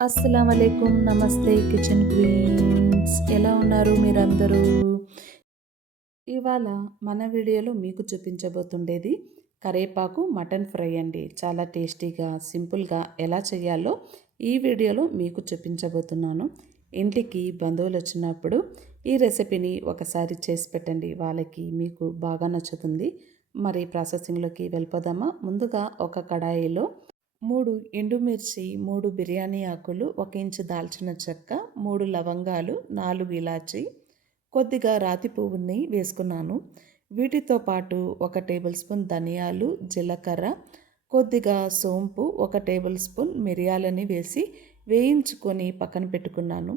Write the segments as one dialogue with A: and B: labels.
A: అస్సలం అయికుం నమస్తే kitchen queens. ఎలా ఉన్నారు మీరందరూ? ఇవాళ మన వీడియోలో మీకు చూపించబోతుండేది కరేపాకు మటన్ ఫ్రై అండి. చాలా టేస్టీగా సింపుల్గా ఎలా చేయాలో ఈ వీడియోలో మీకు చూపించబోతున్నాను. ఇంటికి బంధువులు వచ్చినప్పుడు ఈ రెసిపీని ఒకసారి చేసి పెట్టండి. వాళ్ళకి మీకు బాగా నచ్చుతుంది. మరి ప్రాసెసింగ్లోకి వెళ్ళిపోదామా? ముందుగా ఒక కడాయిలో మూడు ఎండుమిర్చి మూడు బిర్యానీ ఆకులు ఒక ఇంచు దాల్చిన చెక్క మూడు లవంగాలు నాలుగు ఇలాచి కొద్దిగా రాతి పువ్వుని వేసుకున్నాను. వీటితో పాటు ఒక టేబుల్ స్పూన్ ధనియాలు జీలకర్ర కొద్దిగా సోంపు ఒక టేబుల్ స్పూన్ మిరియాలని వేసి వేయించుకొని పక్కన పెట్టుకున్నాను.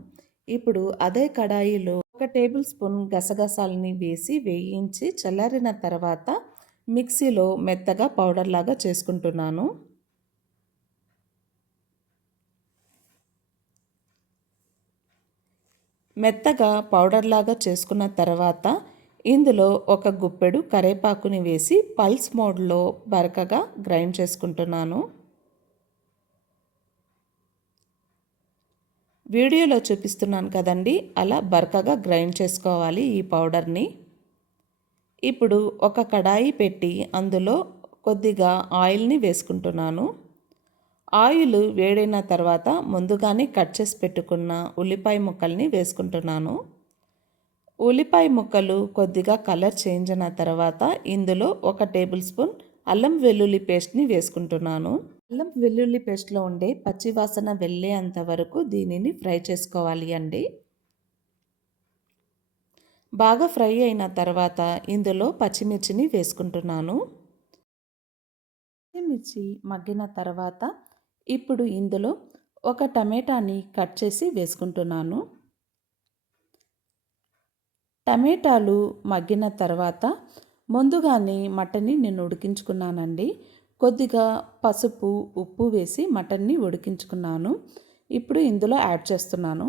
A: ఇప్పుడు అదే కడాయిలో ఒక టేబుల్ స్పూన్ గసగసాలని వేసి వేయించి చల్లారిన తర్వాత మిక్సీలో మెత్తగా పౌడర్ లాగా చేసుకుంటున్నాను. మెత్తగా పౌడర్లాగా చేసుకున్న తర్వాత ఇందులో ఒక గుప్పెడు కరేపాకుని వేసి పల్స్ మోడ్లో బరకగా గ్రైండ్ చేసుకుంటున్నాను. వీడియోలో చూపిస్తున్నాను కదండి అలా బరకగా గ్రైండ్ చేసుకోవాలి ఈ పౌడర్ని. ఇప్పుడు ఒక కడాయి పెట్టి అందులో కొద్దిగా ఆయిల్ని వేసుకుంటున్నాను. ఆయిల్ వేడైన తర్వాత ముందుగానే కట్ చేసి పెట్టుకున్న ఉల్లిపాయ ముక్కల్ని వేసుకుంటున్నాను. ఉల్లిపాయ ముక్కలు కొద్దిగా కలర్ చేంజ్ అయిన తర్వాత ఇందులో ఒక టేబుల్ స్పూన్ అల్లం వెల్లుల్లి పేస్ట్ని వేసుకుంటున్నాను. అల్లం వెల్లుల్లి పేస్ట్లో ఉండే పచ్చివాసన వెళ్ళేంత వరకు దీనిని ఫ్రై చేసుకోవాలి అండి. బాగా ఫ్రై అయిన తర్వాత ఇందులో పచ్చిమిర్చిని వేసుకుంటున్నాను. పచ్చిమిర్చి మగ్గిన తర్వాత ఇప్పుడు ఇందులో ఒక టమాటాని కట్ చేసి వేసుకుంటున్నాను. టమాటాలు మగ్గిన తర్వాత ముందుగానే మటన్ని నేను ఉడికించుకున్నానండి. కొద్దిగా పసుపు ఉప్పు వేసి మటన్ని ఉడికించుకున్నాను. ఇప్పుడు ఇందులో యాడ్ చేస్తున్నాను.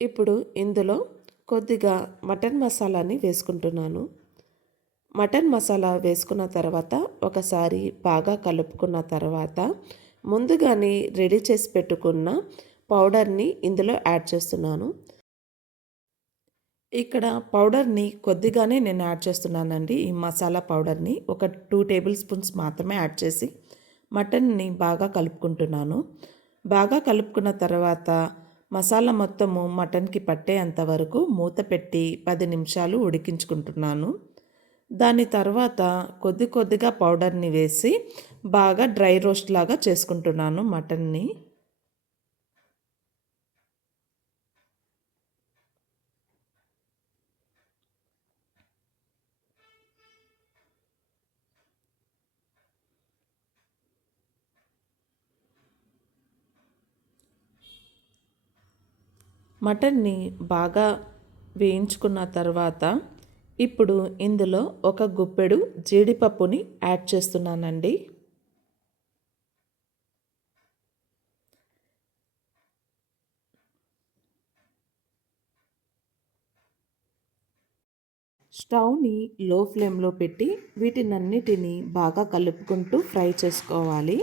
A: ఇప్పుడు ఇందులో కొద్దిగా మటన్ మసాలాని వేసుకుంటున్నాను. మటన్ మసాలా వేసుకున్న తర్వాత ఒకసారి బాగా కలుపుకున్న తర్వాత ముందుగానే రెడీ చేసి పెట్టుకున్న పౌడర్ని ఇందులో యాడ్ చేస్తున్నాను. ఇక్కడ పౌడర్ని కొద్దిగానే నేను యాడ్ చేస్తున్నానండి. ఈ మసాలా పౌడర్ని ఒక టూ టేబుల్ స్పూన్స్ మాత్రమే యాడ్ చేసి మటన్ని బాగా కలుపుకుంటున్నాను. బాగా కలుపుకున్న తర్వాత మసాలా మొత్తము మటన్కి పట్టేంత వరకు మూత పెట్టి పది నిమిషాలు ఉడికించుకుంటున్నాను. దాని తర్వాత కొద్ది కొద్దిగా పౌడర్ని వేసి బాగా డ్రై రోస్ట్ లాగా చేసుకుంటున్నాను మటన్ని. మటన్ని బాగా వేయించుకున్న తర్వాత ఇప్పుడు ఇందులో ఒక గుప్పెడు జీడిపప్పుని యాడ్ చేస్తున్నానండి. స్టవ్ని లో ఫ్లేమ్లో పెట్టి వీటినన్నిటిని బాగా కలుపుకుంటూ ఫ్రై చేసుకోవాలి.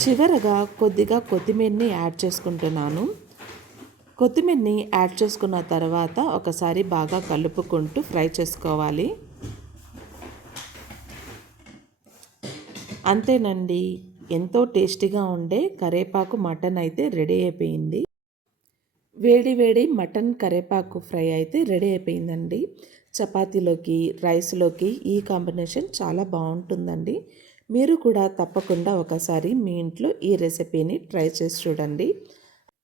A: చివరగా కొద్దిగా కొత్తిమీరని యాడ్ చేసుకుంటున్నాను. కొత్తిమీరని యాడ్ చేసుకున్న తర్వాత ఒకసారి బాగా కలుపుకుంటూ ఫ్రై చేసుకోవాలి. అంతేనండి ఎంతో టేస్టీగా ఉండే కరేపాకు మటన్ అయితే రెడీ అయిపోయింది. వేడి వేడి మటన్ కరేపాకు ఫ్రై అయితే రెడీ అయిపోయిందండి. చపాతీలోకి రైస్లోకి ఈ కాంబినేషన్ చాలా బాగుంటుందండి. మీరు కూడా తప్పకుండా ఒకసారి మీ ఇంట్లో ఈ రెసిపీని ట్రై చేసి చూడండి.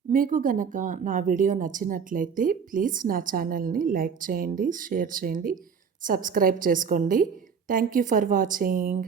A: మీకు గనక నా వీడియో నచ్చినట్లయితే ప్లీజ్ నా ఛానల్ని లైక్ చేయండి షేర్ చేయండి సబ్స్క్రైబ్ చేసుకోండి. Thank you for watching.